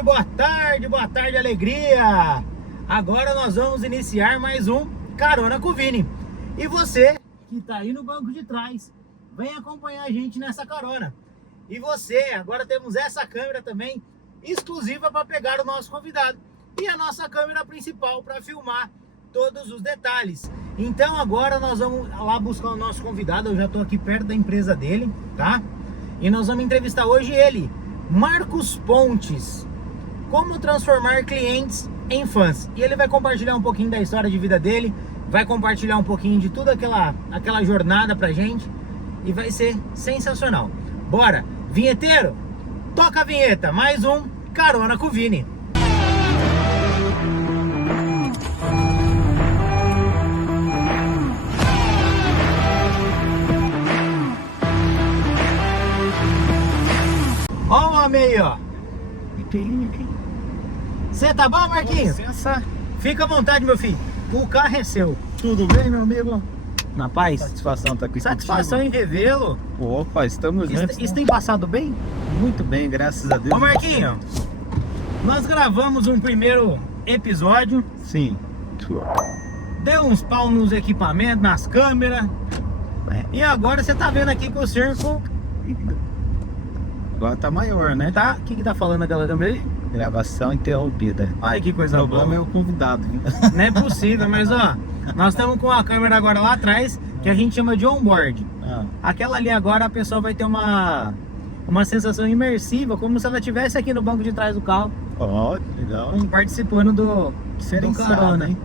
boa tarde, alegria! Agora nós vamos iniciar mais um Carona com o Vini. E você que está aí no banco de trás, vem acompanhar a gente nessa carona. E você, agora temos essa câmera também, exclusiva para pegar o nosso convidado. E a nossa câmera principal para filmar todos os detalhes. Então agora nós vamos lá buscar o nosso convidado. Eu já estou aqui perto da empresa dele, tá? E nós vamos entrevistar hoje ele, Marcos Pontes. Como transformar clientes em fãs. E ele vai compartilhar um pouquinho da história de vida dele, vai compartilhar um pouquinho de toda aquela jornada pra gente. E vai ser sensacional. Bora, vinheteiro, toca a vinheta. Mais um Carona com o Vini. Ó o homem aí, ó. Você tá bom, Marquinhos? Licença. Fica à vontade, meu filho. O carro é seu. Tudo bem, meu amigo? Na paz? Satisfação tá aqui Satisfação contigo. em revê-lo. Opa, estamos juntos. Isso tem passado bem? Muito bem, graças a Deus. Ô, Marquinhos, nós gravamos um primeiro episódio. Sim. Deu uns pau nos equipamentos, nas câmeras. E agora você tá vendo aqui que o circo Agora tá maior, né? tá... O que tá falando aquela câmera aí? Gravação interrompida. Olha que coisa O problema é boa. o convidado. Não é possível, mas ó, nós estamos com a câmera agora lá atrás, que a gente chama de onboard. Ah, Aquela ali agora a pessoa vai ter uma sensação imersiva, como se ela estivesse aqui no banco de trás do carro, ó, legal. participando do Diferenciado, carona. hein?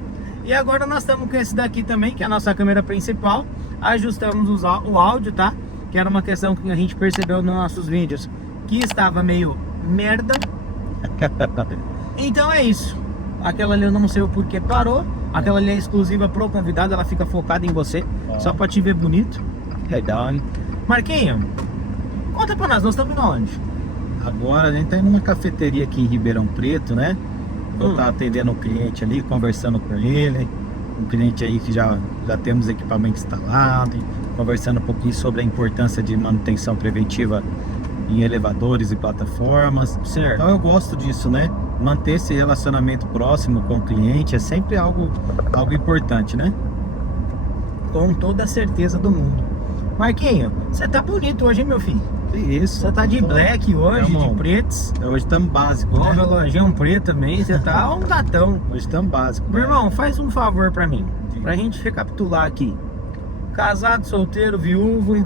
E agora nós estamos com esse daqui também, que é a nossa câmera principal. Ajustamos o áudio, tá? Que era uma questão que a gente percebeu nos nossos vídeos, que estava meio merda. Então é isso. Aquela ali eu não sei o porquê parou. Aquela ali é exclusiva pro convidado, ela fica focada em você, só pra te ver bonito. Legal, hein? Marquinho, conta pra nós estamos indo aonde? Agora a gente tá em uma cafeteria aqui em Ribeirão Preto, né? Eu tá atendendo um cliente ali, conversando com ele. Um cliente aí que já temos equipamento instalado, conversando um pouquinho sobre a importância de manutenção preventiva em elevadores e plataformas. Certo. Então eu gosto disso, né? Manter esse relacionamento próximo com o cliente é sempre algo importante, né? Com toda a certeza do mundo. Marquinho, você tá bonito hoje, hein, meu filho? Que isso. Você tá de black hoje, Irmão, de pretos. Hoje estamos básico, Ó, né? relógio preto também, você tá um gatão. Hoje estamos básico. Meu irmão, faz um favor pra mim, pra gente recapitular aqui. Casado, solteiro, viúvo.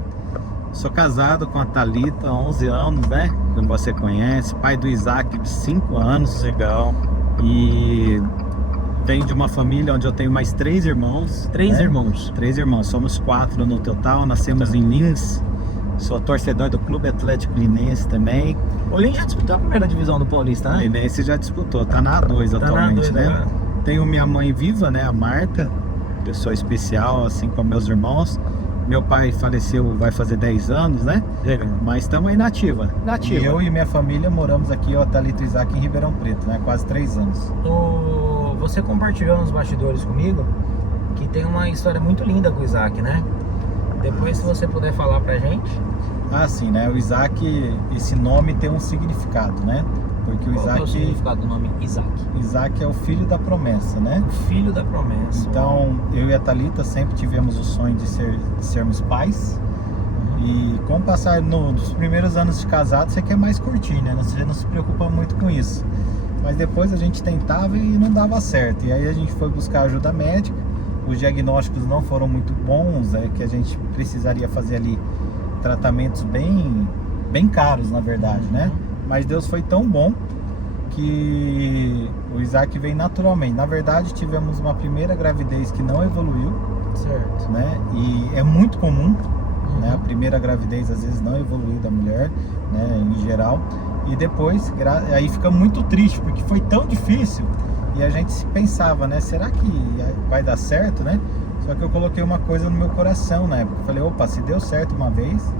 Sou casado com a Thalita há 11 anos, né? Como você conhece. Pai do Isaac de 5 anos. Legal. E venho de uma família onde eu tenho mais 3 irmãos. 3 né? irmãos. 3 irmãos. Somos 4 no total. Nascemos em Lins. Sou torcedor do Clube Atlético Linense também. O Lins já disputou a primeira divisão do Paulista, né? Linense já disputou. Tá na A2 Tá atualmente, na A2 né? agora. Tenho minha mãe viva, né? A Marta. Pessoa especial, assim como meus irmãos. Meu pai faleceu, vai fazer 10 anos, né? Mas estamos aí na ativa. Nativa. E eu e minha família moramos aqui, ó, Thalita e Isaac, em Ribeirão Preto, né? Quase 3 anos. Você compartilhou nos bastidores comigo que tem uma história muito linda com o Isaac, né? Depois, se você puder falar pra gente. Ah, sim, né? O Isaac, esse nome tem um significado, né? Porque o Qual que é o Isaac, significado do nome Isaac? Isaac é o filho da promessa, né? O filho da promessa. Então, eu e a Thalita sempre tivemos o sonho de sermos pais. E com o passar dos primeiros anos de casado, você quer mais curtir, né? Você não se preocupa muito com isso. Mas depois a gente tentava e não dava certo. E aí a gente foi buscar ajuda médica. Os diagnósticos não foram muito bons, que a gente precisaria fazer ali tratamentos bem caros, na verdade, né? Mas Deus foi tão bom que o Isaac veio naturalmente. Na verdade, tivemos uma primeira gravidez que não evoluiu, Certo. né? E é muito comum, né? A primeira gravidez às vezes não evoluiu da mulher, né? Em geral. E depois, aí fica muito triste, porque foi tão difícil. E a gente se pensava, né? Será que vai dar certo, né? Só que eu coloquei uma coisa no meu coração na época. Eu falei, opa, se deu certo uma vez,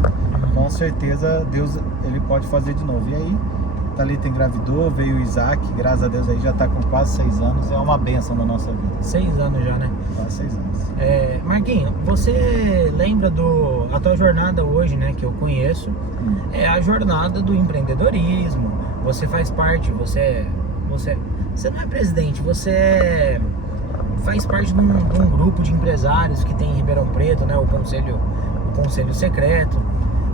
com certeza Deus, ele pode fazer de novo. E aí, Thalita engravidou, veio o Isaac, graças a Deus aí já tá com quase 6 anos. É uma bênção na nossa vida. 6 anos já, né? Quase 6 anos. Marquinhos, você lembra a tua jornada hoje, né? Que eu conheço. É a jornada do empreendedorismo, você faz parte, você não é presidente, você faz parte de um grupo de empresários que tem em Ribeirão Preto, né? O conselho secreto.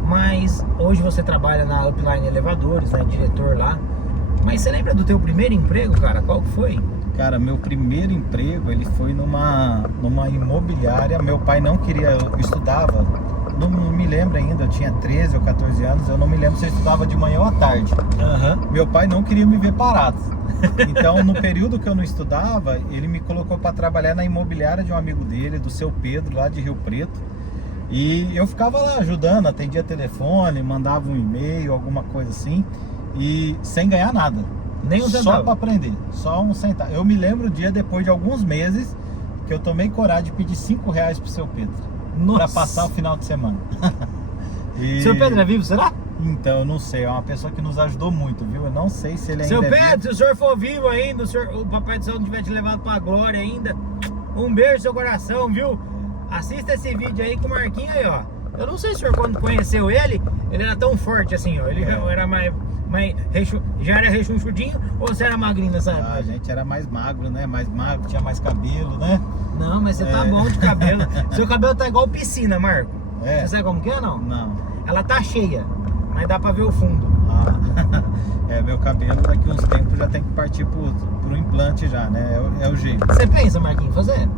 Mas hoje você trabalha na Upline Elevadores, né? Diretor lá. Mas você lembra do teu primeiro emprego, cara? Qual que foi? Cara, meu primeiro emprego, ele foi numa imobiliária. Meu pai não queria, eu estudava, não me lembro ainda, eu tinha 13 ou 14 anos, eu não me lembro se eu estudava de manhã ou à tarde. Meu pai não queria me ver parado. Então, no período que eu não estudava, ele me colocou para trabalhar na imobiliária de um amigo dele, do seu Pedro, lá de Rio Preto. E eu ficava lá ajudando, atendia telefone, mandava um e-mail, alguma coisa assim, e sem ganhar nada. Nem um centavo. Só para aprender, só um centavo. Eu me lembro o dia depois de alguns meses que eu tomei coragem de pedir R$5 pro seu Pedro para passar o final de semana. Seu Pedro é vivo, será? Então, eu não sei, é uma pessoa que nos ajudou muito, viu? Eu não sei se ele ainda Seu é Pedro, vivo. se o senhor for vivo ainda, o Papai do Céu não tiver te levado pra glória ainda, um beijo no seu coração, viu? Assista esse vídeo aí com o Marquinhos aí, ó. Eu não sei se o senhor, quando conheceu ele era tão forte assim, ó. Ele era já era rechonchudinho ou você era magrinho nessa época? A gente era mais magro, né? Mais magro, tinha mais cabelo, né? Não, mas você tá bom de cabelo. Seu cabelo tá igual piscina, Marco. É. Você sabe como que é, não? Não. Ela tá cheia, mas dá pra ver o fundo. Meu cabelo daqui uns tempos já tem que partir pro implante já, né? É o jeito. Você pensa, Marquinhos, fazer?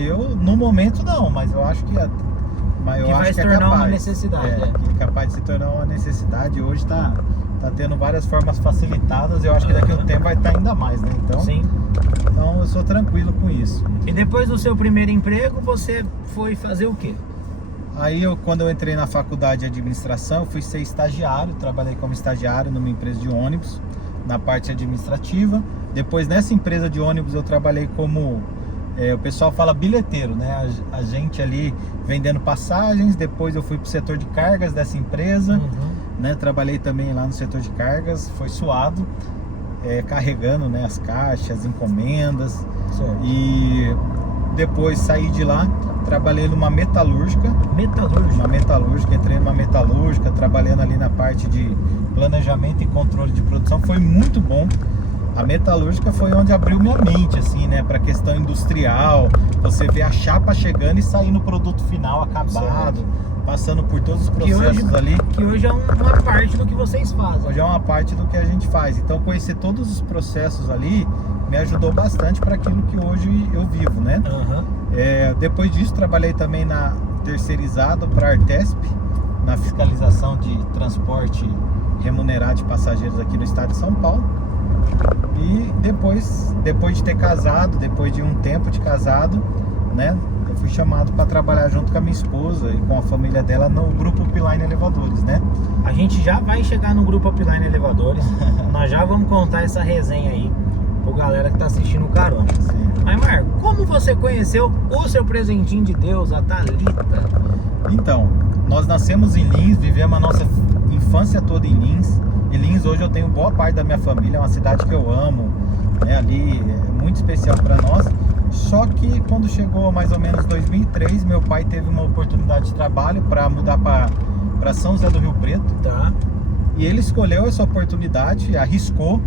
Eu no momento não, mas eu acho que vai se tornar uma necessidade. Que é capaz de se tornar uma necessidade. Hoje tá tendo várias formas facilitadas. Eu acho que daqui a um tempo vai estar ainda mais, né? Então, sim. Então eu sou tranquilo com isso. E depois do seu primeiro emprego, você foi fazer o quê? Aí quando eu entrei na faculdade de administração, eu fui ser estagiário. Trabalhei como estagiário numa empresa de ônibus, na parte administrativa. Depois nessa empresa de ônibus eu trabalhei como... o pessoal fala bilheteiro, né? A gente ali vendendo passagens. Depois eu fui pro setor de cargas dessa empresa, né? Trabalhei também lá no setor de cargas, foi suado, carregando, né, as caixas, encomendas. Certo. E depois saí de lá, trabalhei numa metalúrgica. Uma metalúrgica, entrei numa metalúrgica, trabalhando ali na parte de planejamento e controle de produção. Foi muito bom. A metalúrgica foi onde abriu minha mente, assim, né, para questão industrial. Você vê a chapa chegando e saindo o produto final acabado, certo, passando por todos os processos ali. Que hoje é uma parte do que vocês fazem. Hoje é uma parte do que a gente faz. Então, conhecer todos os processos ali me ajudou bastante para aquilo que hoje eu vivo, né? Depois disso, trabalhei também terceirizado para a Artesp, na fiscalização de transporte remunerado de passageiros aqui no estado de São Paulo. E depois de ter casado, depois de um tempo de casado, né, eu fui chamado para trabalhar junto com a minha esposa e com a família dela no grupo Upline Elevadores, né? A gente já vai chegar no grupo Upline Elevadores. Nós já vamos contar essa resenha aí pro galera que tá assistindo o Carona. Sim. Mas Marco, como você conheceu o seu presentinho de Deus, a Thalita? Então, nós nascemos em Lins, vivemos a nossa infância toda em Lins. Em Lins hoje eu tenho boa parte da minha família, é uma cidade que eu amo, né? Ali é muito especial para nós. Só que quando chegou mais ou menos 2003, meu pai teve uma oportunidade de trabalho para mudar para São José do Rio Preto. Tá. E ele escolheu essa oportunidade, arriscou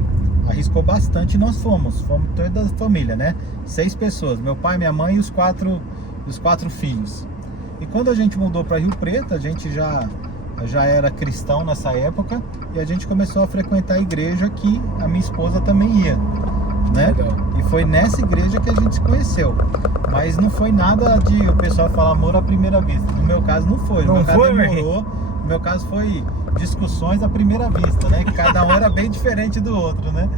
bastante, e nós fomos toda a família, né? 6 pessoas, meu pai, minha mãe e os quatro filhos. E quando a gente mudou para Rio Preto, a gente já era cristão nessa época, e a gente começou a frequentar a igreja que a minha esposa também ia, né? Legal. E foi nessa igreja que a gente se conheceu. Mas não foi nada de o pessoal falar amor à primeira vista. No meu caso não foi. No meu caso demorou. No meu caso foi discussões à primeira vista, né? Que cada um era bem diferente do outro, né?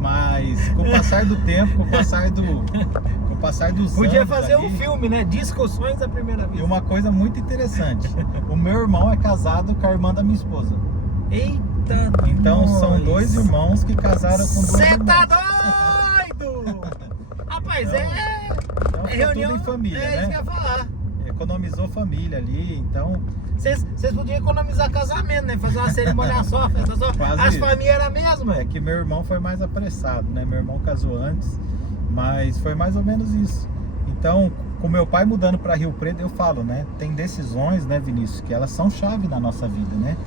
Mas com o passar do tempo, com o passar dos Podia anos fazer ali, um filme, né? Discussões à primeira vista. E uma coisa muito interessante, o meu irmão é casado com a irmã da minha esposa. Eita, então são 2 irmãos que casaram com 2 irmãs. Cê tá doido! Rapaz, então reunião tudo em família, né? Isso que eu ia falar. Economizou família ali, então... Vocês podiam economizar casamento, né? Fazer uma cerimônia só, festa só. Quase As isso. famílias eram a mesma. É que meu irmão foi mais apressado, né? Meu irmão casou antes, mas foi mais ou menos isso. Então, com meu pai mudando para Rio Preto, eu falo, né? Tem decisões, né, Vinícius, que elas são chave na nossa vida, né?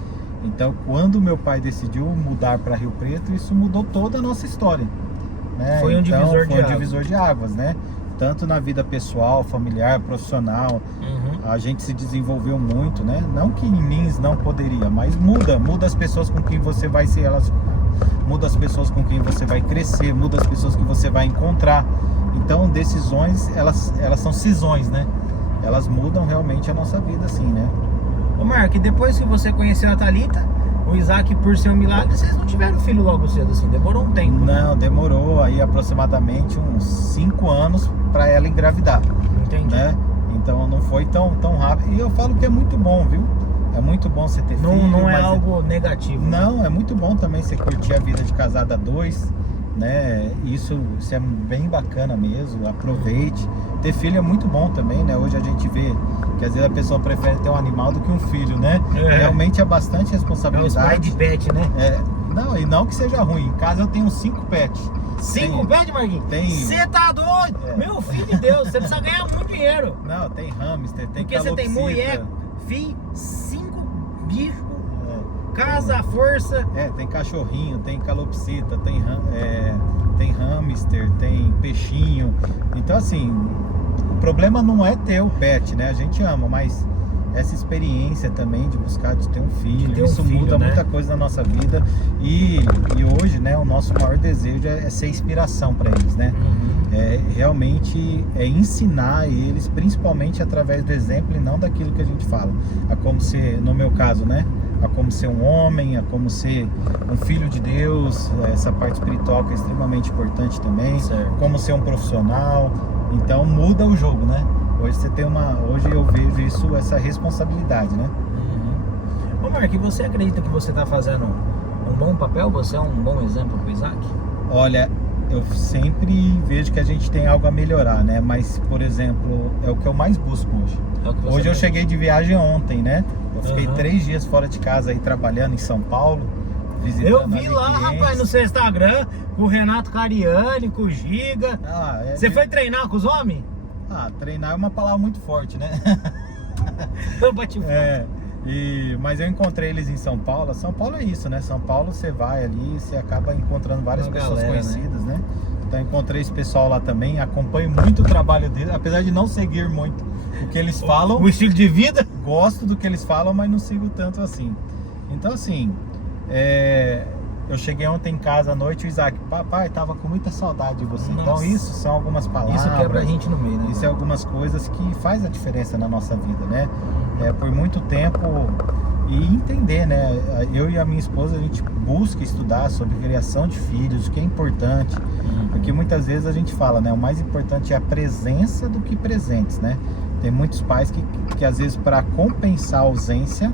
Então, quando meu pai decidiu mudar para Rio Preto, isso mudou toda a nossa história, né? Foi um Então, divisor de foi um águas. divisor de águas, né? Tanto na vida pessoal, familiar, profissional, Uhum. a gente se desenvolveu muito, né? Não que em Lins não poderia, mas muda as pessoas com quem você vai se relacionar, muda as pessoas com quem você vai crescer, muda as pessoas que você vai encontrar. Então, decisões, elas são cisões, né? Elas mudam realmente a nossa vida, assim, né? Ô Mark, e depois que você conheceu a Thalita, o Isaac, por ser um milagre, vocês não tiveram filho logo cedo, assim, demorou um tempo, né? Não, demorou aí aproximadamente uns 5 anos para ela engravidar, Entendi. né? Então não foi tão rápido. E eu falo que é muito bom, viu? É muito bom você ter filho. Não é mas algo negativo. Não, é muito bom também você curtir a vida de casada a dois, né? Isso é bem bacana mesmo. Aproveite. Ter filho é muito bom também, né? Hoje a gente vê que às vezes a pessoa prefere ter um animal do que um filho, né? É. Realmente é bastante É os pais responsabilidade. de pet, né? Não, e não que seja ruim. Em casa eu tenho 5 pets. 5 pet, Marquinhos? Tem. Você tá doido? É. Meu filho de Deus, você precisa ganhar muito dinheiro. Não, tem hamster, tem Porque você tem calopsita. mulher, filho, 5 bichos, É. casa, força. Tem cachorrinho, tem calopsita, tem hamster, tem peixinho. Então assim, o problema não é ter o pet, né? A gente ama, mas essa experiência também de buscar de ter um filho, ter um isso filho, muda né? muita coisa na nossa vida. E hoje, né, o nosso maior desejo é ser inspiração para eles, né? Realmente ensinar eles, principalmente através do exemplo e não daquilo que a gente fala. A como ser, no meu caso, né? A como ser um homem, a como ser um filho de Deus, essa parte espiritual que é extremamente importante também, Certo. como ser um profissional. Então muda o jogo, né? Hoje eu vejo isso, essa responsabilidade, né? Ô Mark, você acredita que você tá fazendo um bom papel? Você é um bom exemplo pro Isaac? Olha, eu sempre vejo que a gente tem algo a melhorar, né? Mas, por exemplo, é o que eu mais busco hoje. É o que você Hoje eu pensa. cheguei de viagem ontem, né? Eu fiquei Uhum. 3 dias fora de casa aí trabalhando em São Paulo, visitando Eu vi ali lá, clientes. rapaz, no seu Instagram, com o Renato Cariani, com o Giga. Você foi treinar com os homens? Treinar é uma palavra muito forte, né? Eu bati foto. Mas eu encontrei eles em São Paulo. São Paulo é isso, né? São Paulo você vai ali, você acaba encontrando várias Uma pessoas galera, conhecidas, né? Então encontrei esse pessoal lá também, acompanho muito o trabalho deles, apesar de não seguir muito o que eles falam. O estilo de vida? Gosto do que eles falam, mas não sigo tanto assim. Então assim, eu cheguei ontem em casa à noite, o Isaac, papai, tava com muita saudade de você. Nossa. Então isso são algumas palavras. Isso quebra a gente no meio, né? Isso é algumas coisas que faz a diferença na nossa vida, né? Por muito tempo e entender, né? Eu e a minha esposa, a gente busca estudar sobre criação de filhos, o que é importante, porque muitas vezes a gente fala, né? O mais importante é a presença do que presentes, né? Tem muitos pais que às vezes para compensar a ausência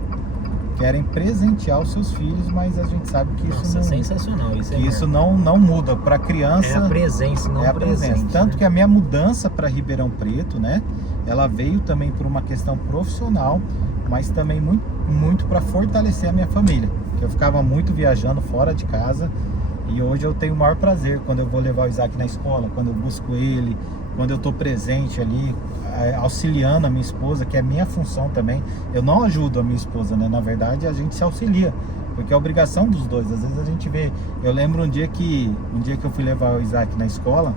querem presentear os seus filhos, mas a gente sabe que isso Nossa, não, sensacional. Isso, que isso não muda para a criança. é a presença, não É a presente. presença. Tanto né? que a minha mudança para Ribeirão Preto, né? Ela veio também por uma questão profissional, mas também muito para fortalecer a minha família. Que eu ficava muito viajando fora de casa e hoje eu tenho o maior prazer quando eu vou levar o Isaac na escola, quando eu busco ele, quando eu estou presente ali, auxiliando a minha esposa, que é minha função também. Eu não ajudo a minha esposa, né? Na verdade, a gente se auxilia, porque é obrigação dos dois. Às vezes a gente vê. Eu lembro um dia que eu fui levar o Isaac na escola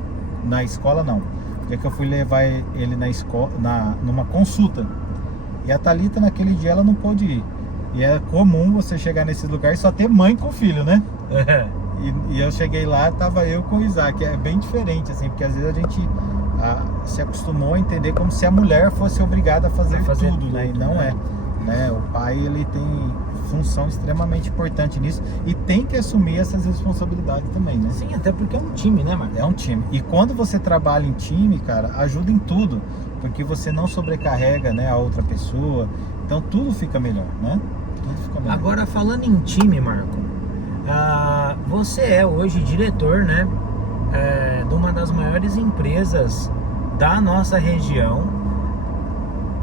não. Um dia que eu fui levar ele na escola, numa consulta. E a Thalita naquele dia ela não pôde ir. E é comum você chegar nesse lugar e só ter mãe com filho, né? E eu cheguei lá, tava eu com o Isaac. É bem diferente, assim, porque às vezes a gente se acostumou a entender como se a mulher fosse obrigada a fazer tudo, né? E não né? né? O pai, ele tem função extremamente importante nisso e tem que assumir essas responsabilidades também, né? Sim, até porque é um time, né, Marcos? É um time. E quando você trabalha em time, cara, ajuda em tudo, porque você não sobrecarrega, né, a outra pessoa. Então tudo fica melhor, né? Tudo fica melhor. Agora, falando em time, Marco, você é hoje diretor, né, de uma das maiores empresas da nossa região,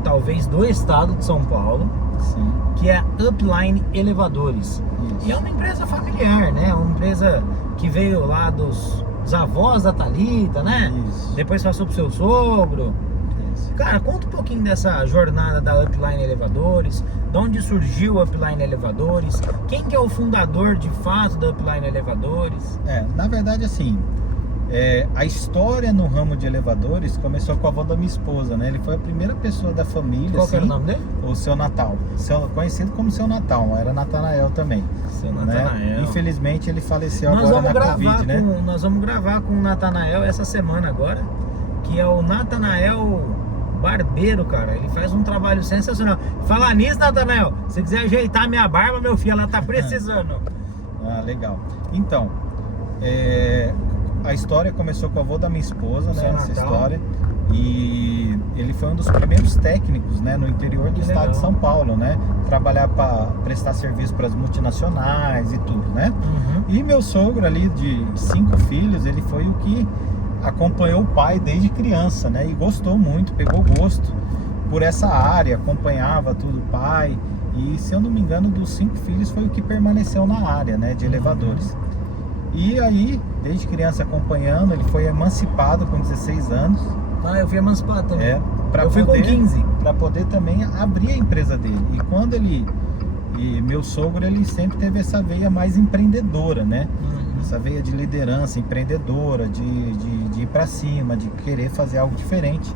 talvez do estado de São Paulo, Sim. que é a Upline Elevadores. Isso. E é uma empresa familiar, né? Uma empresa que veio lá dos avós da Thalita, né? Isso. Depois passou pro seu sogro. Isso. Cara, conta um pouquinho dessa jornada da Upline Elevadores, de onde surgiu a Upline Elevadores, quem que é o fundador de fato da Upline Elevadores? Na verdade, assim, a história no ramo de elevadores começou com o avô da minha esposa, né? Ele foi a primeira pessoa da família. Qual que era o assim, nome dele? O Seu Natal. Conhecido como Seu Natal, era Natanael também. Seu Né? Natanael. Infelizmente ele faleceu agora na Covid, né? Nós vamos gravar com o Natanael essa semana agora, que é o Natanael Barbeiro, cara. Ele faz um trabalho sensacional. Falar nisso, Natanael, se quiser ajeitar minha barba, meu filho, ela tá precisando. Legal. Então, a história começou com o avô da minha esposa, né? Essa história. E ele foi um dos primeiros técnicos, né, no interior do estado de São Paulo, né? Trabalhar para prestar serviço para as multinacionais e tudo, né? E meu sogro ali de 5 filhos, ele foi o que acompanhou o pai desde criança, né? E gostou muito, pegou gosto por essa área, acompanhava tudo o pai. E se eu não me engano, dos 5 filhos foi o que permaneceu na área, né, de elevadores. E aí, desde criança acompanhando, ele foi emancipado com 16 anos. Eu fui emancipado também. Eu fui com 15. Para poder também abrir a empresa dele. E quando meu sogro, ele sempre teve essa veia mais empreendedora, né? Essa veia de liderança, empreendedora, de ir para cima, de querer fazer algo diferente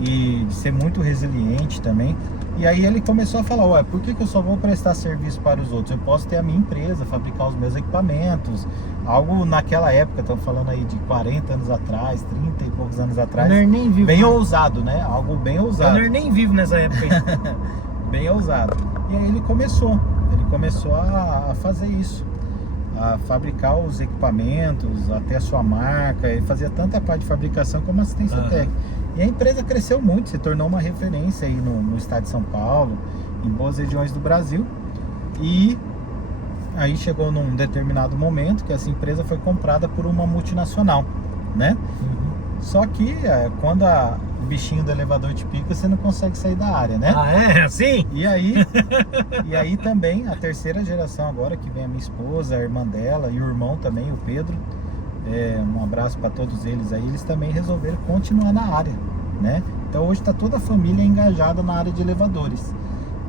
e de ser muito resiliente também. E aí ele começou a falar, ué, por que eu só vou prestar serviço para os outros? Eu posso ter a minha empresa, fabricar os meus equipamentos. Algo naquela época, estamos falando aí de 40 anos atrás, 30 e poucos anos atrás. Eu nem vivo, bem ousado, né? Algo bem ousado. Eu nem vivo nessa época aí. Bem ousado. E aí ele começou a fazer isso. A fabricar os equipamentos, até a sua marca. Ele fazia tanta parte de fabricação como assistência técnica. E a empresa cresceu muito, se tornou uma referência aí no estado de São Paulo, em boas regiões do Brasil. E aí chegou num determinado momento que essa empresa foi comprada por uma multinacional, né? Só que quando o bichinho do elevador te pica, você não consegue sair da área, né? É assim? E aí também a terceira geração agora, que vem a minha esposa, a irmã dela e o irmão também, o Pedro. Um abraço para todos eles aí. Eles também resolveram continuar na área, né? Então hoje está toda a família engajada na área de elevadores,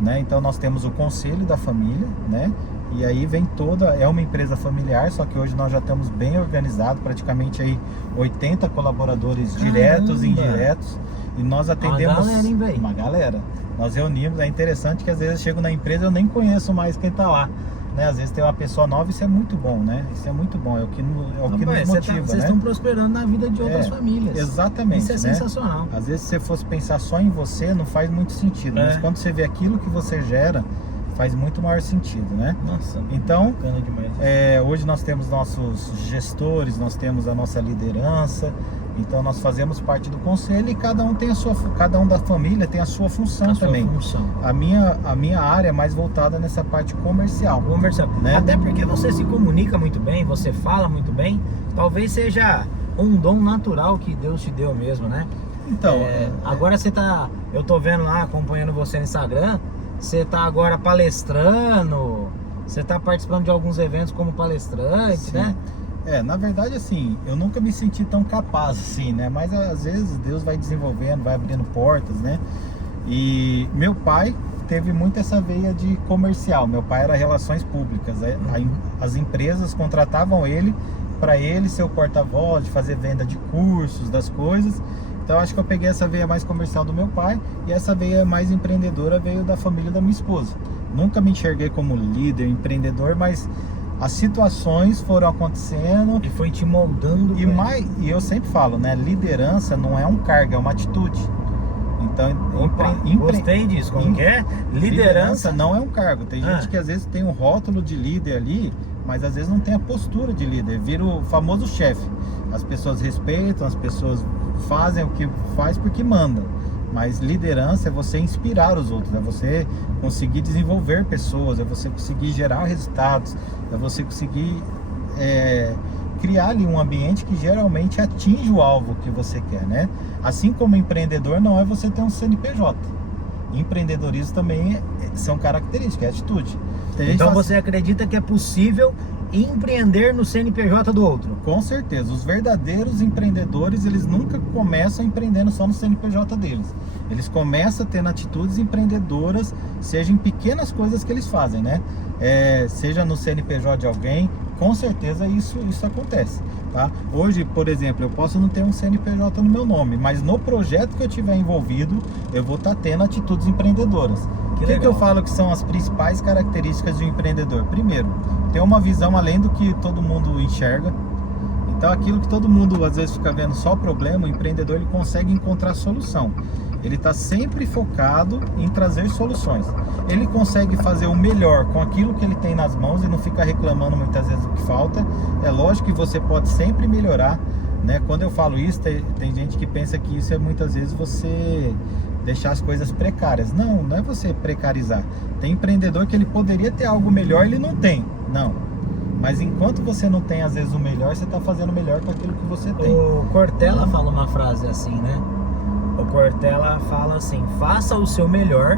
né? Então nós temos o conselho da família, né? E aí vem é uma empresa familiar, só que hoje nós já estamos bem organizados, praticamente aí 80 colaboradores diretos e indiretos. E nós atendemos uma galera. Nós reunimos, é interessante que às vezes eu chego na empresa e eu nem conheço mais quem está lá. Né? Às vezes tem uma pessoa nova, isso é muito bom, né? Isso é muito bom, é o que nos motiva, vocês estão prosperando na vida de outras famílias. Exatamente. Isso é sensacional. Às vezes se você fosse pensar só em você, não faz muito sentido. Mas quando você vê aquilo que você gera, faz muito maior sentido, né? Nossa, então, bacana demais. Hoje nós temos nossos gestores, nós temos a nossa liderança. Então nós fazemos parte do conselho e cada um da família tem a sua função também. A minha área é mais voltada nessa parte comercial. Né? Até porque você se comunica muito bem, você fala muito bem. Talvez seja um dom natural que Deus te deu mesmo, né? Então, agora eu tô vendo lá, acompanhando você no Instagram, você tá agora palestrando, você tá participando de alguns eventos como palestrante, sim, né? Na verdade, assim, eu nunca me senti tão capaz assim, né? Mas às vezes Deus vai desenvolvendo, vai abrindo portas, né? E meu pai teve muito essa veia de comercial. Meu pai era relações públicas. As empresas contratavam ele para ele ser o porta-voz, de fazer venda de cursos, das coisas. Então acho que eu peguei essa veia mais comercial do meu pai e essa veia mais empreendedora veio da família da minha esposa. Nunca me enxerguei como líder, empreendedor, mas as situações foram acontecendo e foi te moldando. E eu sempre falo, né? Liderança não é um cargo, é uma atitude. Então, gostei disso. Como que é? Liderança não é um cargo. Tem gente que às vezes tem um rótulo de líder ali, mas às vezes não tem a postura de líder. Vira o famoso chefe. As pessoas respeitam, as pessoas fazem o que faz porque mandam. Mas liderança é você inspirar os outros, é você conseguir desenvolver pessoas, é você conseguir gerar resultados, é você conseguir criar ali um ambiente que geralmente atinge o alvo que você quer, né? Assim como empreendedor não é você ter um CNPJ. Empreendedorismo também são características, é atitude. Então você acredita que é possível empreender no CNPJ do outro. Com certeza, os verdadeiros empreendedores, eles nunca começam empreendendo só no CNPJ deles. Eles começam tendo atitudes empreendedoras, seja em pequenas coisas que eles fazem, né? Seja no CNPJ de alguém, com certeza isso acontece, tá? Hoje, por exemplo, eu posso não ter um CNPJ no meu nome, mas no projeto que eu tiver envolvido, eu vou estar tendo atitudes empreendedoras. O que eu falo que são as principais características de um empreendedor? Primeiro, ter uma visão além do que todo mundo enxerga. Então, aquilo que todo mundo às vezes fica vendo só o problema, o empreendedor ele consegue encontrar solução. Ele está sempre focado em trazer soluções. Ele consegue fazer o melhor com aquilo que ele tem nas mãos e não fica reclamando muitas vezes do que falta. É lógico que você pode sempre melhorar, né? Quando eu falo isso, tem gente que pensa que isso é muitas vezes você deixar as coisas precárias. Não é você precarizar. Tem empreendedor que ele poderia ter algo melhor, ele não tem. Não. Mas enquanto você não tem às vezes o melhor, você está fazendo o melhor com aquilo que você tem. O Cortella fala uma frase assim, né? O Cortella fala assim: faça o seu melhor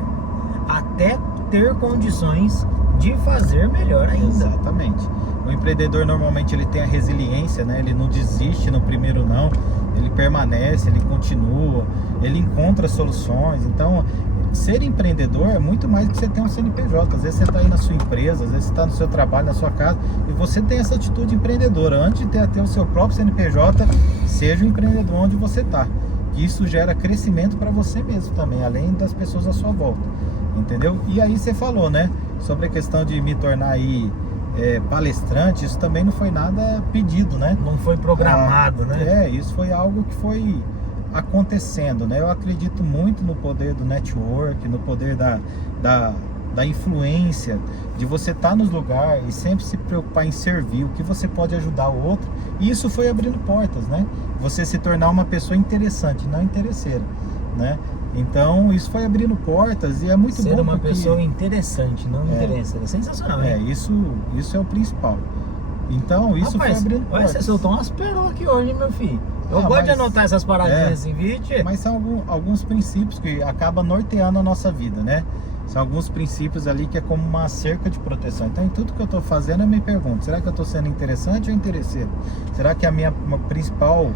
até ter condições de fazer melhor ainda. Exatamente. O empreendedor normalmente ele tem a resiliência, né? Ele não desiste no primeiro não, ele permanece, ele continua, ele encontra soluções. Então, ser empreendedor é muito mais do que você ter um CNPJ. Às vezes você está aí na sua empresa, às vezes você está no seu trabalho, na sua casa, e você tem essa atitude empreendedora. Antes de ter o seu próprio CNPJ, seja o empreendedor onde você está. Isso gera crescimento para você mesmo também, além das pessoas à sua volta, entendeu? E aí você falou, né, sobre a questão de me tornar aí palestrante. Isso também não foi nada pedido, né? Não foi programado, né? Isso foi algo que foi acontecendo, né? Eu acredito muito no poder do network, no poder da influência, de você estar nos lugares e sempre se preocupar em servir, o que você pode ajudar o outro. E isso foi abrindo portas, né? Você se tornar uma pessoa interessante, não interesseira, né? Então isso foi abrindo portas e é muito bom. Ser uma pessoa interessante, não interesseira. É sensacional, hein? Isso é o principal. Então isso foi abrindo portas. Você soltou umas pérolas aqui hoje, meu filho. Eu gosto de anotar essas paradinhas em vídeo. Mas são alguns princípios que acabam norteando a nossa vida, né? São alguns princípios ali que é como uma cerca de proteção. Então, em tudo que eu estou fazendo, eu me pergunto: será que eu estou sendo interessante ou interesseiro? Será que a minha principal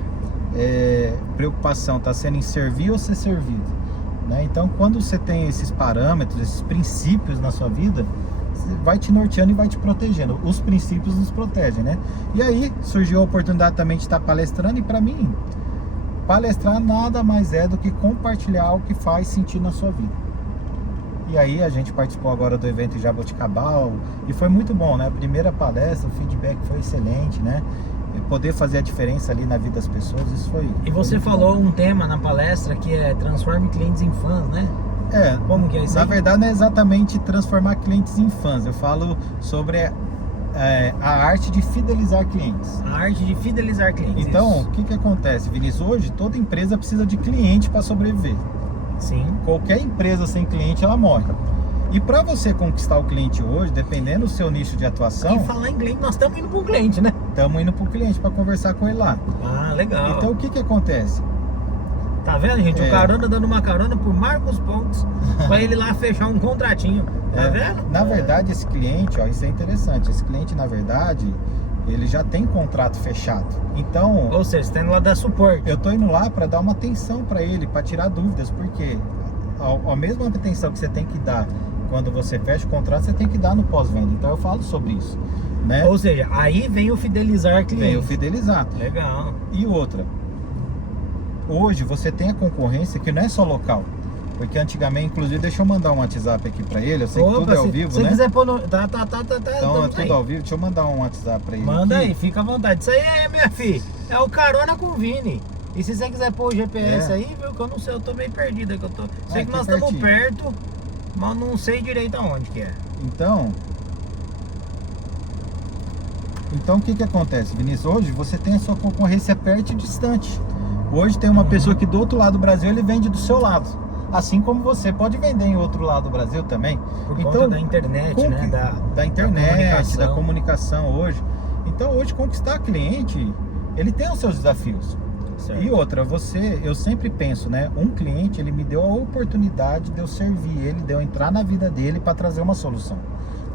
preocupação está sendo em servir ou ser servido? Né? Então, quando você tem esses parâmetros, esses princípios na sua vida, você vai te norteando e vai te protegendo. Os princípios nos protegem, né? E aí, surgiu a oportunidade também de estar palestrando. E para mim, palestrar nada mais é do que compartilhar o que faz sentido na sua vida. E aí a gente participou agora do evento em Jaboticabal e foi muito bom, né? A primeira palestra, o feedback foi excelente, né? Poder fazer a diferença ali na vida das pessoas, isso foi... E você falou um tema na palestra que é transforme clientes em fãs, né? Como que é isso aí? Na verdade não é exatamente transformar clientes em fãs. Eu falo sobre a arte de fidelizar clientes. A arte de fidelizar clientes. Então, o que acontece, Vinícius? Hoje toda empresa precisa de cliente para sobreviver. Sim. Qualquer empresa sem cliente, ela morre. E para você conquistar o cliente hoje, dependendo do seu nicho de atuação... E falar em cliente, nós estamos indo para o cliente, né? Estamos indo para o cliente para conversar com ele lá. Ah, legal. Então, o que acontece? Tá vendo, gente? O carona dando uma carona pro Marcos Pontes para ele lá fechar um contratinho. Tá vendo? Na verdade, esse cliente, isso é interessante. Esse cliente, na verdade, ele já tem contrato fechado. Então... Ou seja, você tá indo lá dar suporte. Eu tô indo lá para dar uma atenção para ele, para tirar dúvidas, porque a mesma atenção que você tem que dar quando você fecha o contrato, você tem que dar no pós-venda. Então eu falo sobre isso, né? Ou seja, aí vem o fidelizar cliente. Vem o fidelizar. Legal. E outra, hoje você tem a concorrência que não é só local. Porque antigamente, inclusive, deixa eu mandar um WhatsApp aqui pra ele. Eu sei que tudo é ao vivo, né? Se quiser pôr no... Tá. Então é tudo ao vivo. Deixa eu mandar um WhatsApp pra ele. Manda aqui. aí, fica à vontade. Isso aí minha filha, é o carona com o Vini. E se você quiser pôr o GPS aí, viu, que eu não sei, eu tô meio perdido. Que eu tô... Sei que nós estamos perto, mas não sei direito aonde que é. Então o que acontece, Vinícius? Hoje você tem a sua concorrência perto e distante. Hoje tem uma pessoa que do outro lado do Brasil, ele vende do seu lado. Assim como você pode vender em outro lado do Brasil também. Por conta da internet, né? Da internet, da comunicação hoje. Então hoje conquistar cliente, ele tem os seus desafios. Certo. E outra, eu sempre penso, né? Um cliente, ele me deu a oportunidade de eu servir ele, de eu entrar na vida dele para trazer uma solução.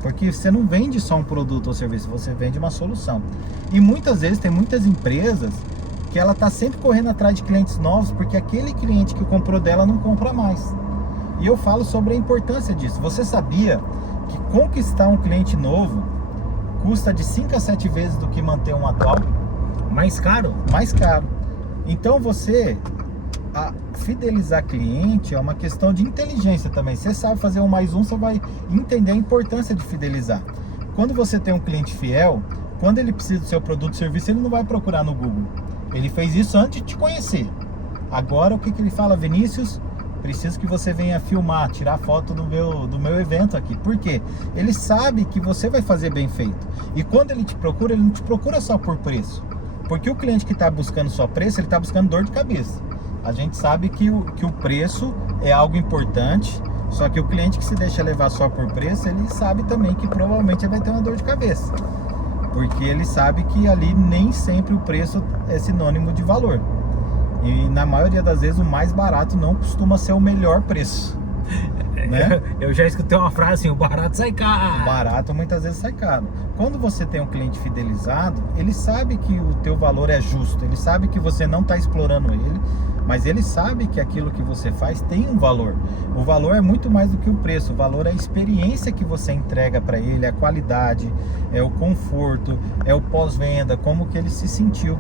Porque você não vende só um produto ou serviço, você vende uma solução. E muitas vezes tem muitas empresas que ela está sempre correndo atrás de clientes novos, porque aquele cliente que comprou dela não compra mais. E eu falo sobre a importância disso. Você sabia que conquistar um cliente novo custa de 5 a 7 vezes do que manter um atual? Mais caro? Mais caro. Então fidelizar cliente é uma questão de inteligência também. Você sabe fazer um mais um, você vai entender a importância de fidelizar. Quando você tem um cliente fiel, quando ele precisa do seu produto ou serviço, ele não vai procurar no Google. Ele fez isso antes de te conhecer. Agora o que ele fala? Vinícius, preciso que você venha filmar, tirar foto do meu evento aqui. Por quê? Ele sabe que você vai fazer bem feito. E quando ele te procura, ele não te procura só por preço. Porque o cliente que está buscando só preço, ele está buscando dor de cabeça. A gente sabe que o preço é algo importante, só que o cliente que se deixa levar só por preço, ele sabe também que provavelmente ele vai ter uma dor de cabeça. Porque ele sabe que ali nem sempre o preço é sinônimo de valor. E na maioria das vezes o mais barato não costuma ser o melhor preço. Né? Eu já escutei uma frase assim, o barato sai caro. O barato muitas vezes sai caro. Quando você tem um cliente fidelizado, ele sabe que o teu valor é justo, ele sabe que você não está explorando ele, mas ele sabe que aquilo que você faz tem um valor. O valor é muito mais do que o preço, o valor é a experiência que você entrega para ele, a qualidade, é o conforto, é o pós-venda, como que ele se sentiu.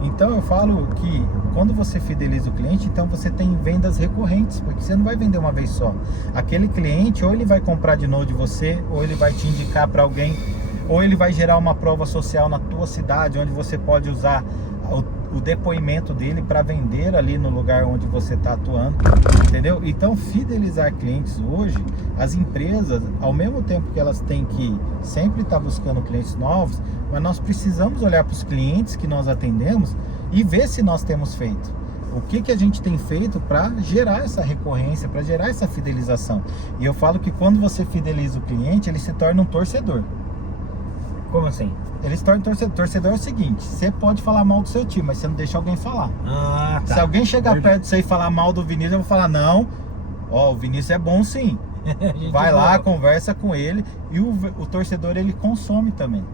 Então eu falo que quando você fideliza o cliente, então você tem vendas recorrentes, porque você não vai vender uma vez só. Aquele cliente, ou ele vai comprar de novo de você, ou ele vai te indicar para alguém, ou ele vai gerar uma prova social na tua cidade, onde você pode usar o depoimento dele para vender ali no lugar onde você está atuando, entendeu? Então fidelizar clientes hoje, as empresas, ao mesmo tempo que elas têm que sempre estar buscando clientes novos, mas nós precisamos olhar para os clientes que nós atendemos e ver se nós temos feito. O que a gente tem feito para gerar essa recorrência, para gerar essa fidelização. E eu falo que quando você fideliza o cliente, ele se torna um torcedor. Como assim? Ele se torna torcedor. Torcedor é o seguinte: você pode falar mal do seu time, mas você não deixa alguém falar. Ah, tá. Se alguém chegar perto de você e falar mal do Vinícius, eu vou falar: não, ó, o Vinícius é bom sim. Vai lá, conversa com ele. E o torcedor, ele consome também.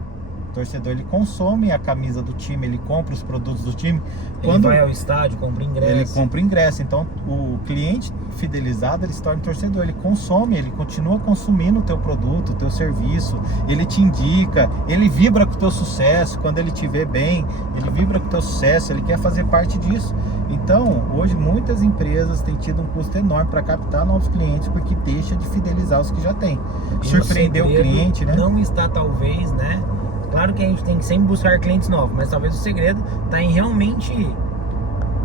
O torcedor, ele consome a camisa do time, ele compra os produtos do time. Quando ele vai ao estádio, compra ingresso. Ele compra ingresso. Então, o cliente fidelizado, ele se torna torcedor. Ele consome, ele continua consumindo o teu produto, o teu serviço. Ele te indica, ele vibra com o teu sucesso. Quando ele te vê bem, ele vibra com o teu sucesso, ele quer fazer parte disso. Então, hoje, muitas empresas têm tido um custo enorme para captar novos clientes, porque deixa de fidelizar os que já tem. Surpreender o cliente, né? Não está, talvez, né? Claro que a gente tem que sempre buscar clientes novos, mas talvez o segredo está em realmente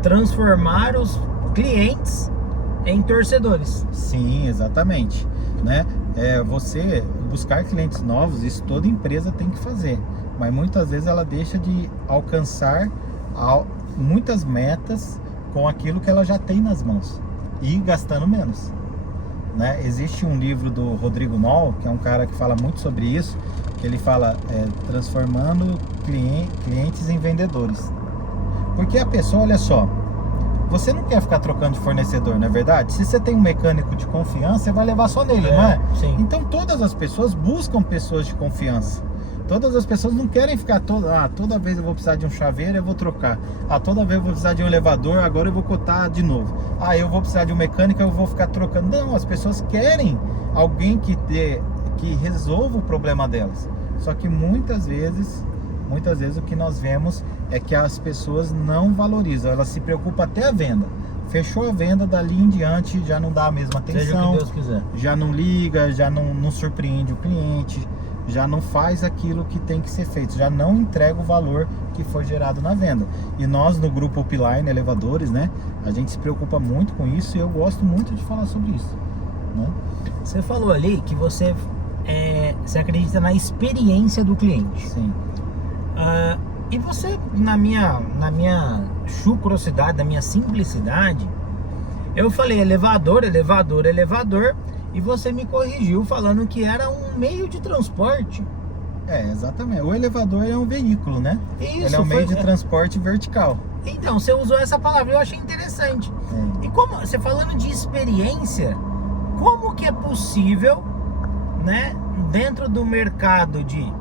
transformar os clientes em torcedores. Sim, exatamente, né? Você buscar clientes novos, isso toda empresa tem que fazer, mas muitas vezes ela deixa de alcançar muitas metas com aquilo que ela já tem nas mãos e gastando menos, né? Existe um livro do Rodrigo Noll, que é um cara que fala muito sobre isso, que ele fala transformando clientes em vendedores. Porque a pessoa, olha só, você não quer ficar trocando de fornecedor, não é verdade? Se você tem um mecânico de confiança, você vai levar só nele, não é? Sim. Então todas as pessoas buscam pessoas de confiança. Todas as pessoas não querem ficar toda vez eu vou precisar de um chaveiro, eu vou trocar. Toda vez eu vou precisar de um elevador, agora eu vou cotar de novo. Eu vou precisar de um mecânico, eu vou ficar trocando. Não, as pessoas querem alguém que resolva o problema delas. Só que muitas vezes o que nós vemos é que as pessoas não valorizam, elas se preocupam até a venda. Fechou a venda, dali em diante já não dá a mesma atenção, seja o que Deus quiser. Já não liga, já não surpreende o cliente, já não faz aquilo que tem que ser feito, já não entrega o valor que foi gerado na venda. E nós no grupo Upline Elevadores, né, a gente se preocupa muito com isso e eu gosto muito de falar sobre isso, né? Você falou ali que você acredita na experiência do cliente. Sim. E você, na minha chucrosidade, na minha simplicidade, eu falei elevador, e você me corrigiu falando que era um meio de transporte. Exatamente. O elevador é um veículo, né? Isso, ele é um meio de transporte vertical. Então, você usou essa palavra, eu achei interessante. E como você falando de experiência, como que é possível, né, dentro do mercado de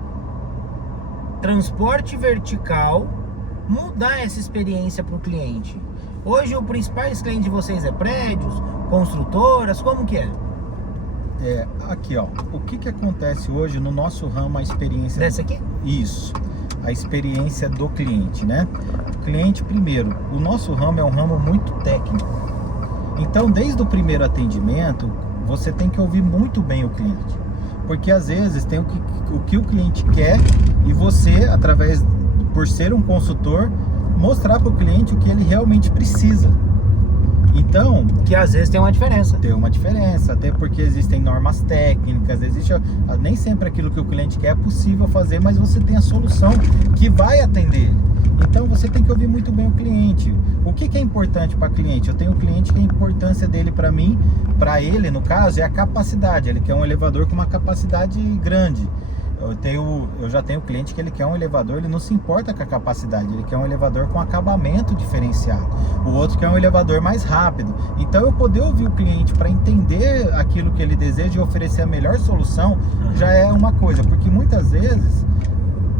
transporte vertical, mudar essa experiência para o cliente? Hoje o principal cliente de vocês é prédios, construtoras, como que é? Aqui ó, o que acontece hoje no nosso ramo, a experiência... Dessa aqui? Isso, a experiência do cliente, né? O cliente primeiro, o nosso ramo é um ramo muito técnico. Então, desde o primeiro atendimento, você tem que ouvir muito bem o cliente. Porque às vezes tem o que o cliente quer e você, por ser um consultor, mostrar para o cliente o que ele realmente precisa. Então, que às vezes tem uma diferença. Tem uma diferença, até porque existem normas técnicas, nem sempre aquilo que o cliente quer é possível fazer, mas você tem a solução que vai atender. Então você tem que ouvir muito bem o cliente. O que é importante para o cliente? Eu tenho um cliente que a importância dele para mim, para ele no caso, é a capacidade. Ele quer um elevador com uma capacidade grande. Eu já tenho cliente que ele quer um elevador, ele não se importa com a capacidade, ele quer um elevador com acabamento diferenciado. O outro quer um elevador mais rápido. Então eu poder ouvir o cliente para entender aquilo que ele deseja e oferecer a melhor solução já é uma coisa, porque muitas vezes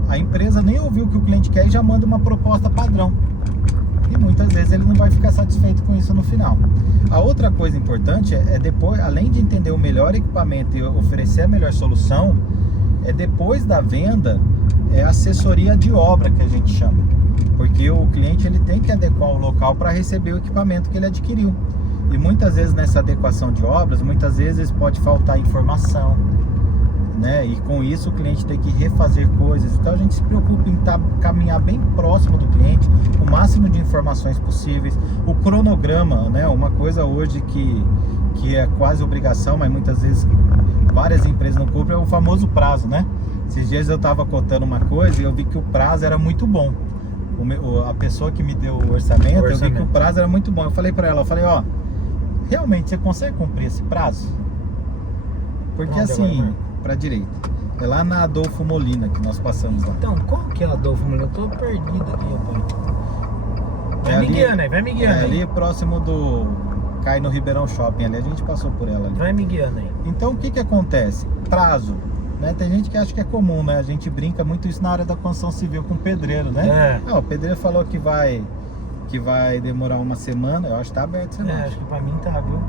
a empresa nem ouviu o que o cliente quer e já manda uma proposta padrão. E muitas vezes ele não vai ficar satisfeito com isso no final. A outra coisa importante é depois, além de entender o melhor equipamento e oferecer a melhor solução, depois da venda, assessoria de obra que a gente chama, porque o cliente ele tem que adequar o local para receber o equipamento que ele adquiriu, e muitas vezes nessa adequação de obras, muitas vezes pode faltar informação, né? E com isso o cliente tem que refazer coisas. Então a gente se preocupa em caminhar bem próximo do cliente, o máximo de informações possíveis. O cronograma, né? Uma coisa hoje que é quase obrigação, mas muitas vezes várias empresas não cumprem, é o famoso prazo, né? Esses dias eu estava cotando uma coisa e eu vi que o prazo era muito bom. A pessoa que me deu o orçamento, eu vi que o prazo era muito bom. Eu falei para ela, ó, realmente você consegue cumprir esse prazo? Porque assim, para direita, é lá na Adolfo Molina que nós passamos lá. Então, qual que é a Adolfo Molina? Eu tô perdido aqui, rapaz. Vai me guiando aí. Ali próximo do... Cai no Ribeirão Shopping ali, a gente passou por ela ali. Vai me guiando aí. Então o que acontece? Prazo, né? Tem gente que acha que é comum, né? A gente brinca muito isso na área da construção civil com pedreiro, né? O pedreiro falou que vai demorar uma semana, eu acho que tá aberto essa noite. Acho que pra mim tá, viu?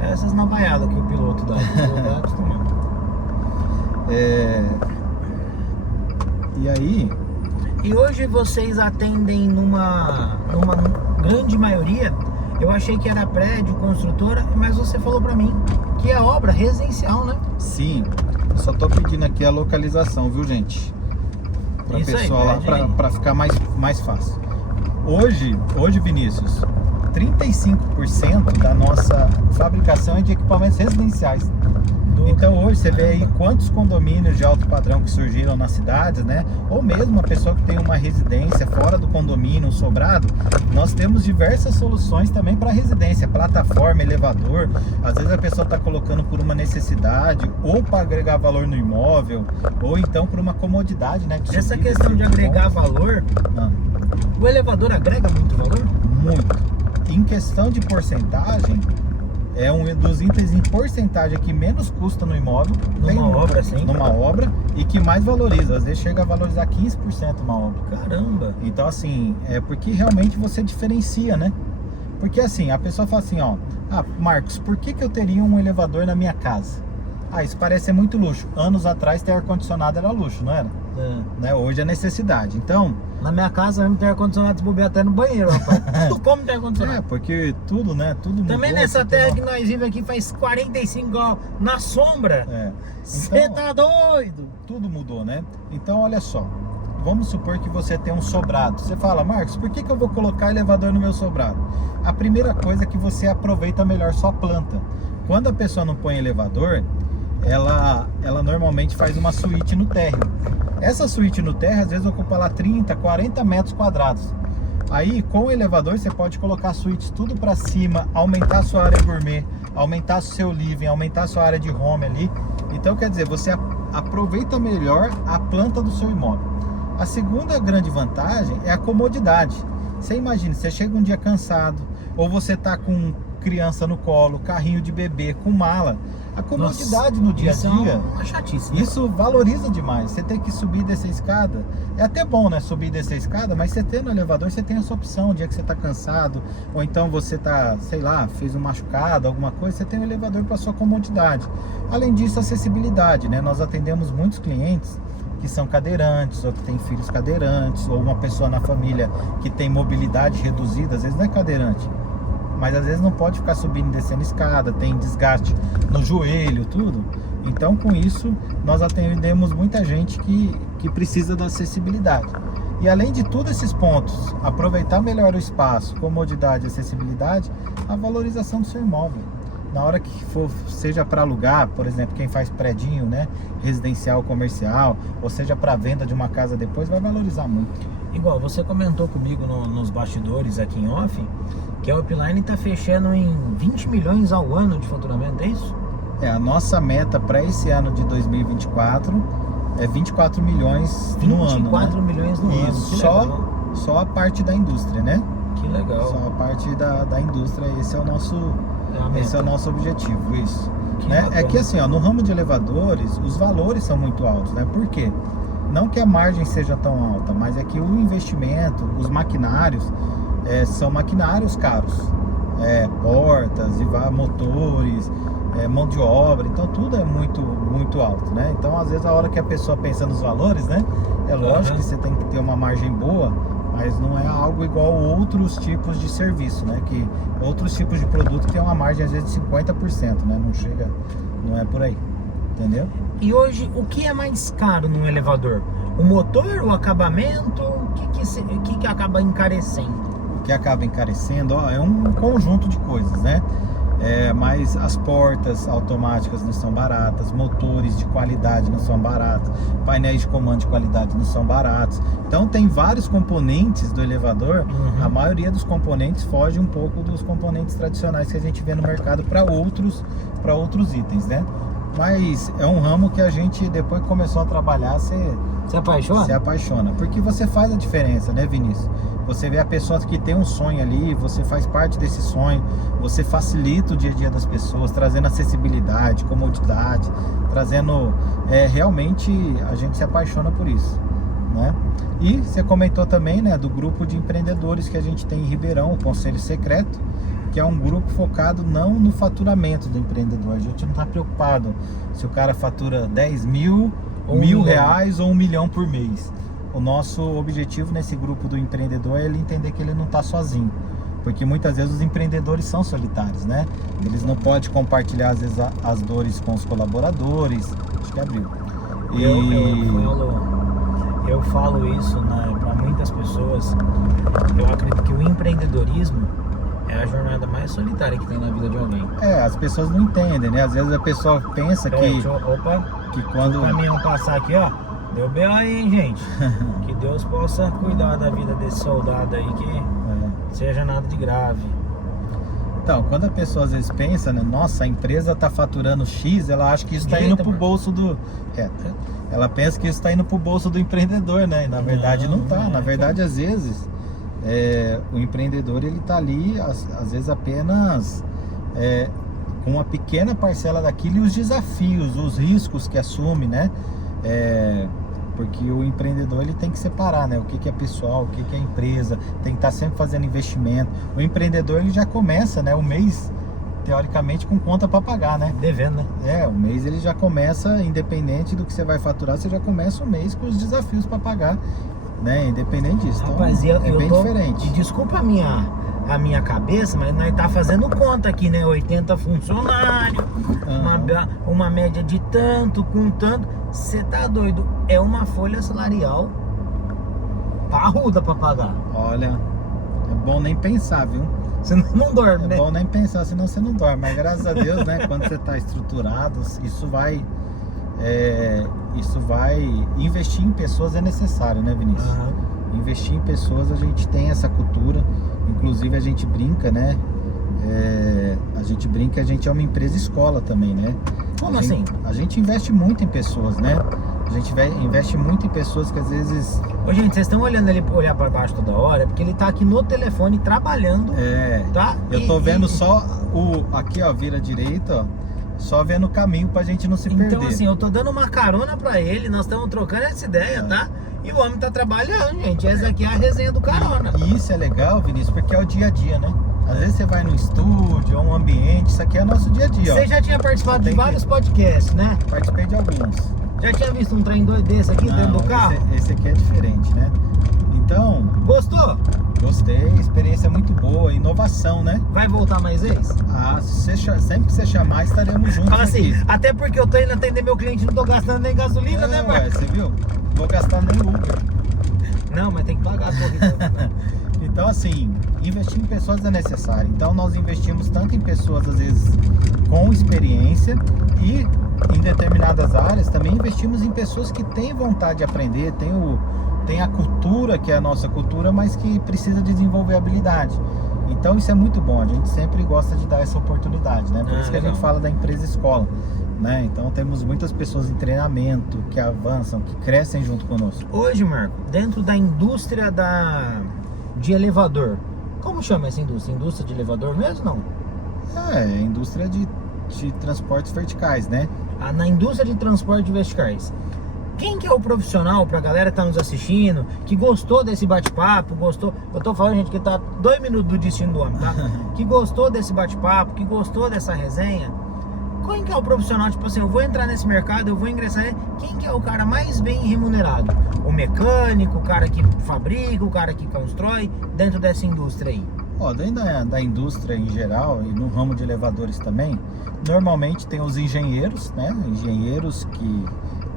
Essas navaiadas que o piloto dá, eu acostumado. E aí... E hoje vocês atendem numa grande maioria. Eu achei que era prédio, construtora, mas você falou pra mim que é obra residencial, né? Sim, eu só tô pedindo aqui a localização, viu, gente? Pra isso pessoa aí, lá, pra ficar mais fácil. Hoje, Vinícius, 35% da nossa fabricação é de equipamentos residenciais. Então hoje você vê aí quantos condomínios de alto padrão que surgiram nas cidades, né? Ou mesmo uma pessoa que tem uma residência fora do condomínio, um sobrado, nós temos diversas soluções também para residência, plataforma, elevador. Às vezes a pessoa está colocando por uma necessidade, ou para agregar valor no imóvel, ou então por uma comodidade, né? Essa questão de agregar valor, o elevador agrega muito valor? Muito. Em questão de porcentagem, é um dos itens em porcentagem que menos custa no imóvel. Numa obra e que mais valoriza. Às vezes chega a valorizar 15% uma obra. Caramba! Então assim, é porque realmente você diferencia, né? Porque assim, a pessoa fala assim, ó, Marcos, por que eu teria um elevador na minha casa? Isso parece ser muito luxo. Anos atrás ter ar-condicionado era luxo, não era? Né? Hoje é necessidade. Então, na minha casa mesmo tem ar-condicionado, se bobear até no banheiro, rapaz. Tudo como tem ar-condicionado. Porque tudo, né? Tudo também mudou, nessa terra que nós vivemos aqui faz 45 graus na sombra. Você tá doido? Tudo mudou, né? Então, olha só. Vamos supor que você tem um sobrado. Você fala, Marcos, por que eu vou colocar elevador no meu sobrado? A primeira coisa é que você aproveita melhor sua planta. Quando a pessoa não põe elevador, ela normalmente faz uma suíte no térreo. Essa suíte no térreo às vezes ocupa lá 30, 40 metros quadrados. Aí com o elevador você pode colocar a suíte tudo para cima, aumentar a sua área gourmet, aumentar o seu living, aumentar a sua área de home ali. Então quer dizer, você aproveita melhor a planta do seu imóvel. A segunda grande vantagem é a comodidade. Você imagina, você chega um dia cansado, ou você está com criança no colo, carrinho de bebê com mala. A comodidade no dia a Isso dia, é uma chatice, né? isso valoriza demais. Você tem que subir e descer a escada. É até bom, né? Subir e descer a escada, mas você tendo elevador, você tem essa opção. O dia que você tá cansado, ou então você tá, sei lá, fez um machucado, alguma coisa, você tem um elevador para sua comodidade. Além disso, acessibilidade, né? Nós atendemos muitos clientes que são cadeirantes, ou que tem filhos cadeirantes, ou uma pessoa na família que tem mobilidade reduzida, às vezes não é cadeirante, mas às vezes não pode ficar subindo e descendo escada, tem desgaste no joelho, tudo. Então, com isso, nós atendemos muita gente que precisa da acessibilidade. E além de todos esses pontos, aproveitar melhor o espaço, comodidade e acessibilidade, a valorização do seu imóvel. Na hora que for, seja para alugar, por exemplo, quem faz predinho, né, residencial, comercial, ou seja para venda de uma casa depois, vai valorizar muito. Igual, você comentou comigo nos bastidores aqui em off, que a Upline está fechando em 20 milhões ao ano de faturamento, é isso? A nossa meta para esse ano de 2024 é 24 milhões no ano. 24 milhões no ano. Isso, Que legal. só a parte da indústria, né? Que legal. Só a parte da indústria, esse é o nosso objetivo, isso. Né? É que assim, ó, no ramo de elevadores, os valores são muito altos, né? Por quê? Não que a margem seja tão alta, mas é que o investimento, os maquinários, são maquinários caros. Portas, motores, mão de obra, então tudo é muito alto, né? Então, às vezes, a hora que a pessoa pensa nos valores, né? É lógico que você tem que ter uma margem boa, mas não é algo igual outros tipos de serviço, né? Que outros tipos de produto tem uma margem, às vezes, de 50%, né? Não é por aí, entendeu? E hoje, o que é mais caro num elevador? O motor, o acabamento? O que acaba encarecendo? O que acaba encarecendo, é um conjunto de coisas, né? Mas as portas automáticas não são baratas, motores de qualidade não são baratos, painéis de comando de qualidade não são baratos. Então tem vários componentes do elevador. A maioria dos componentes foge um pouco dos componentes tradicionais que a gente vê no mercado para outros itens, né? Mas é um ramo que a gente, depois que começou a trabalhar, Se apaixona? se apaixona, porque você faz a diferença, né, Vinícius? Você vê a pessoa que tem um sonho ali, você faz parte desse sonho, você facilita o dia a dia das pessoas, trazendo acessibilidade, comodidade, trazendo, realmente a gente se apaixona por isso, né? E você comentou também, né, do grupo de empreendedores que a gente tem em Ribeirão, o Conselho Secreto, que é um grupo focado não no faturamento do empreendedor. A gente não está preocupado se o cara fatura 10 mil, R$1.000 ou 1 milhão por mês. O nosso objetivo nesse grupo do empreendedor é ele entender que ele não está sozinho, porque muitas vezes os empreendedores são solitários, né? Eles não podem compartilhar às vezes as dores com os colaboradores. Acho que abriu. Eu falo isso, né, para muitas pessoas. Eu acredito que o empreendedorismo é a jornada mais solitária que tem na vida de alguém. As pessoas não entendem, né? Às vezes a pessoa pensa que quando o caminhão passar aqui, ó, deu B.O. aí, hein, gente? Que Deus possa cuidar da vida desse soldado aí, que seja nada de grave. Então, quando a pessoa às vezes pensa, né? Nossa, a empresa tá faturando X, ela acha que isso está indo pro bolso do... Ela pensa que isso está indo pro bolso do empreendedor, né? E na verdade não tá. Na verdade, às vezes, o empreendedor, ele tá ali, às vezes apenas com uma pequena parcela daquilo e os desafios, os riscos que assume, né? Porque o empreendedor, ele tem que separar, né? O que é pessoal, o que é empresa, tem que estar sempre fazendo investimento. O empreendedor, ele já começa, né, o mês, teoricamente, com conta para pagar, né? Devendo, né? O mês ele já começa, independente do que você vai faturar, você já começa o mês com os desafios para pagar, né? Independente disso. Rapaz, então, é bem diferente. E desculpa a minha cabeça, mas nós tá fazendo conta aqui, né? 80 funcionários, uma média de tanto, com tanto. Você tá doido? É uma folha salarial parruda pra pagar. Olha, é bom nem pensar, viu? Você não dorme, né? É bom nem pensar, senão você não dorme. Mas graças a Deus, né? Quando você tá estruturado, isso vai investir em pessoas é necessário, né, Vinícius? Investir em pessoas, a gente tem essa cultura. Inclusive a gente brinca, né? A gente é uma empresa escola também, né? Como assim? A gente investe muito em pessoas, né? A A gente investe muito em pessoas que às vezes... Ô, gente, vocês estão olhando ele olhar para baixo toda hora, porque ele tá aqui no telefone trabalhando, tá? Eu tô vendo só aqui, ó, vira direita, ó, só vendo o caminho pra gente não se perder. Então, assim, eu tô dando uma carona pra ele, nós estamos trocando essa ideia, tá? E o homem tá trabalhando, gente. Essa aqui é a resenha do carona. E isso é legal, Vinícius, porque é o dia a dia, né? Às vezes você vai no estúdio, ou um ambiente, isso aqui é nosso dia a dia, ó. Você já tinha participado de vários podcasts, né? Participei de alguns. Já tinha visto um trem doido desse aqui dentro do carro? Esse aqui é diferente, né? Então... Gostou? Gostei, experiência muito boa, inovação, né? Vai voltar mais vezes? Ah, sempre que você chamar, estaremos juntos. Fala assim, aqui. até porque eu tô indo atender meu cliente, não tô gastando nem gasolina, né, ué, Marcos? você viu? Não vou gastar nem Uber. Não, mas tem que pagar a corrida. Então, assim, investir em pessoas é necessário. Então, nós investimos tanto em pessoas, às vezes, com experiência e em determinadas áreas também investimos em pessoas que têm vontade de aprender, tem a cultura, que é a nossa cultura, mas que precisa desenvolver habilidade. Então isso é muito bom, a gente sempre gosta de dar essa oportunidade, né? Por isso que legal. a gente fala da empresa escola, né? Então temos muitas pessoas em treinamento, que avançam, que crescem junto conosco. Hoje, Marco, dentro da indústria de elevador, como chama essa indústria? Indústria de elevador mesmo, não? É indústria de transportes verticais, né? Na indústria de transporte verticais. Quem que é o profissional, pra galera que tá nos assistindo, que gostou desse bate-papo, gostou... Eu tô falando, gente, que tá 2 minutos do destino do homem, tá? Que gostou desse bate-papo, que gostou dessa resenha. Quem que é o profissional, tipo assim, eu vou entrar nesse mercado, eu vou ingressar... Quem que é o cara mais bem remunerado? O mecânico, o cara que fabrica, o cara que constrói, dentro dessa indústria aí? Ó, dentro da indústria em geral, e no ramo de elevadores também, normalmente tem os engenheiros, né? Engenheiros que...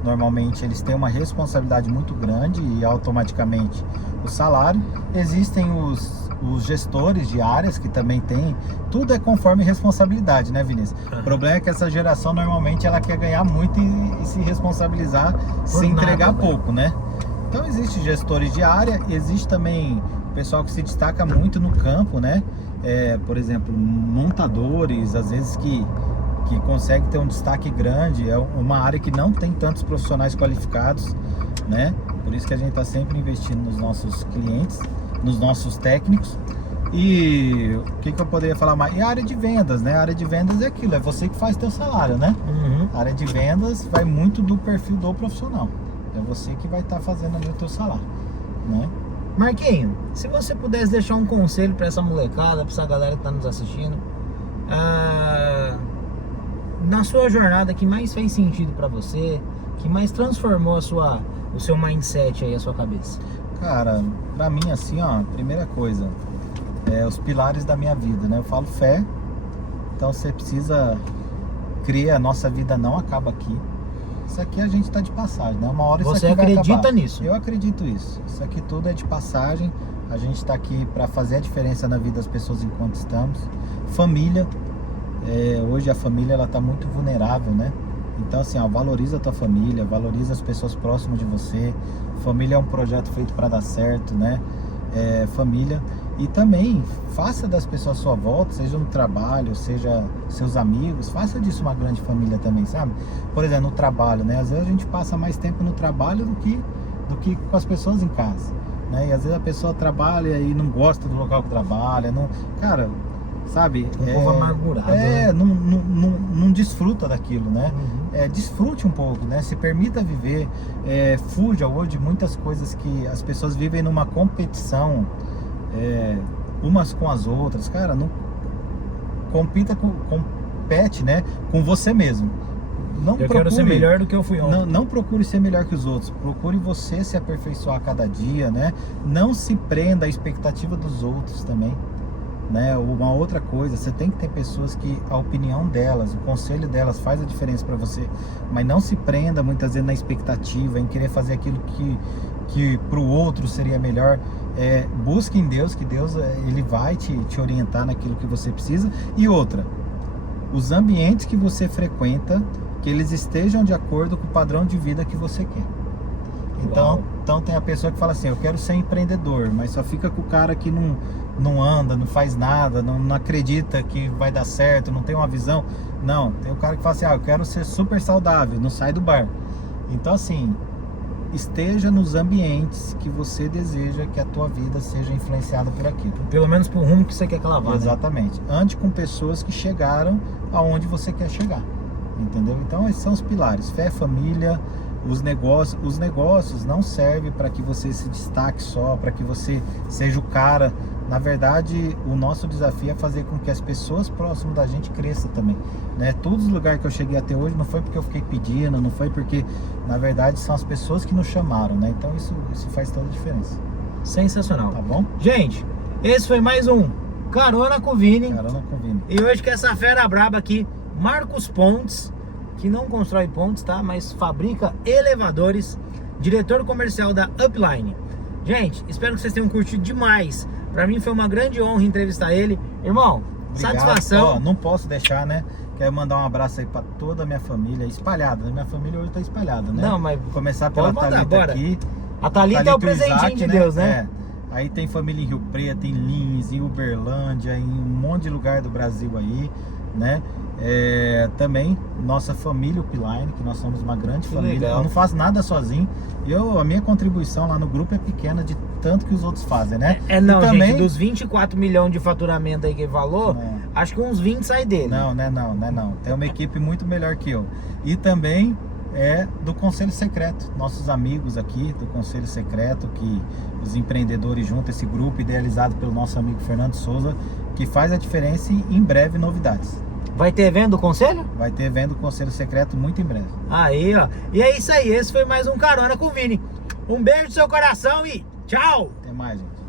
Normalmente eles têm uma responsabilidade muito grande e automaticamente o salário. Existem os gestores de áreas que também tem. Tudo é conforme responsabilidade, né, Vinícius? O problema é que essa geração normalmente ela quer ganhar muito e se responsabilizar sem entregar pouco, né? Então existe gestores de área, existe também o pessoal que se destaca muito no campo, né? Por exemplo, montadores, às vezes que consegue ter um destaque grande, é uma área que não tem tantos profissionais qualificados, né? Por isso que a gente está sempre investindo nos nossos clientes, nos nossos técnicos. E o que eu poderia falar mais? E a área de vendas, né? A área de vendas é aquilo, é você que faz teu salário, né? A área de vendas vai muito do perfil do profissional. É você que vai estar fazendo ali o teu salário, né? Marquinho, se você pudesse deixar um conselho para essa molecada, para essa galera que está nos assistindo, na sua jornada, que mais fez sentido para você, que mais transformou o seu mindset aí, a sua cabeça? Cara, pra mim assim, ó, primeira coisa, os pilares da minha vida, né? Eu falo fé, então você precisa crer, a nossa vida não acaba aqui. Isso aqui a gente tá de passagem, né? Uma hora isso Você aqui vai acredita acabar. nisso? Eu acredito isso. Isso aqui tudo é de passagem. A gente tá aqui para fazer a diferença na vida das pessoas enquanto estamos. Família. Hoje a família ela tá muito vulnerável, né? Então assim, ó, valoriza a tua família, valoriza as pessoas próximas de você. Família é um projeto feito para dar certo, né? Família. E também faça das pessoas à sua volta, seja no trabalho, seja seus amigos, faça disso uma grande família também, sabe? Por exemplo, no trabalho, né? Às vezes a gente passa mais tempo no trabalho do que com as pessoas em casa, né? E às vezes a pessoa trabalha e não gosta do local que trabalha, não... Cara, sabe? Um povo amargurado, né? Não desfruta daquilo, né? Desfrute um pouco, né? Se permita viver, fuja hoje de muitas coisas que as pessoas vivem numa competição, umas com as outras. Cara, não compete, né? Com você mesmo. Eu quero ser melhor do que eu fui ontem. Não procure ser melhor que os outros. Procure você se aperfeiçoar a cada dia, né? Não se prenda à expectativa dos outros também, né? Uma outra coisa, você tem que ter pessoas que a opinião delas, o conselho delas faz a diferença para você, mas não se prenda muitas vezes na expectativa, em querer fazer aquilo que para o outro seria melhor. Busque em Deus, que Deus ele vai te orientar naquilo que você precisa. E outra, os ambientes que você frequenta, que eles estejam de acordo com o padrão de vida que você quer. Então tem a pessoa que fala assim, eu quero ser empreendedor, mas só fica com o cara que não anda, não faz nada, não acredita que vai dar certo, não tem uma visão. Não, tem o cara que fala assim, eu quero ser super saudável, não sai do bar. Então assim, esteja nos ambientes que você deseja que a tua vida seja influenciada por aquilo. Pelo menos pro rumo que você quer que ela vá, né? Exatamente. Ande com pessoas que chegaram aonde você quer chegar. Entendeu? Então esses são os pilares: fé, família, os negócios. Os negócios não servem para que você se destaque só, para que você seja o cara. Na verdade, o nosso desafio é fazer com que as pessoas próximas da gente cresçam também, né? Todos os lugares que eu cheguei até hoje não foi porque eu fiquei pedindo, não foi porque, na verdade, são as pessoas que nos chamaram, né? Então isso faz toda a diferença. Sensacional. Tá bom? Gente, esse foi mais um Carona com o Vini. Carona com o Vini. E hoje com essa fera braba aqui, Marcos Pontes, que não constrói pontes, tá? Mas fabrica elevadores, diretor comercial da Upline. Gente, espero que vocês tenham curtido demais. Pra mim foi uma grande honra entrevistar ele. Irmão, Obrigado. satisfação. Ó, não posso deixar, né? Quero mandar um abraço aí pra toda a minha família, espalhada. Minha família hoje tá espalhada, né? Não, mas Vou começar pela pode mandar, Thalita bora. aqui. A Thalita é o presentinho Isaac, de Deus, né? É. Aí tem família em Rio Preto, em Lins, em Uberlândia, em um monte de lugar do Brasil aí, né? Também nossa família Upline, que nós somos uma grande família. Legal. Eu não faço nada sozinho. A minha contribuição lá no grupo é pequena de tanto que os outros fazem, né? Não, e também... gente, dos 24 milhões de faturamento aí que ele falou, Não. acho que uns 20 sai dele. Não. Tem uma equipe muito melhor que eu. E também do Conselho Secreto. Nossos amigos aqui do Conselho Secreto, que os empreendedores juntam, esse grupo idealizado pelo nosso amigo Fernando Souza, que faz a diferença e em breve novidades. Vai ter evento do conselho? Vai ter evento do Conselho Secreto muito em breve. Aí, ó. E é isso aí. Esse foi mais um Carona com o Vini. Um beijo no seu coração e tchau! Até mais, gente.